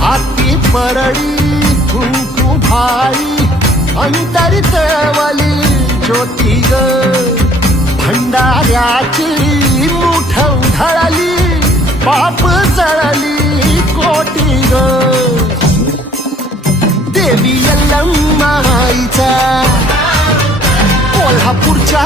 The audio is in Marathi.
हाती परडी कुंकू भाई अंतरितवली ज्योती ग भंडाऱ्याची मुठ उधळली पाप जळली कोटी ग देवी यल्लमाईचा कोल्हापूरच्या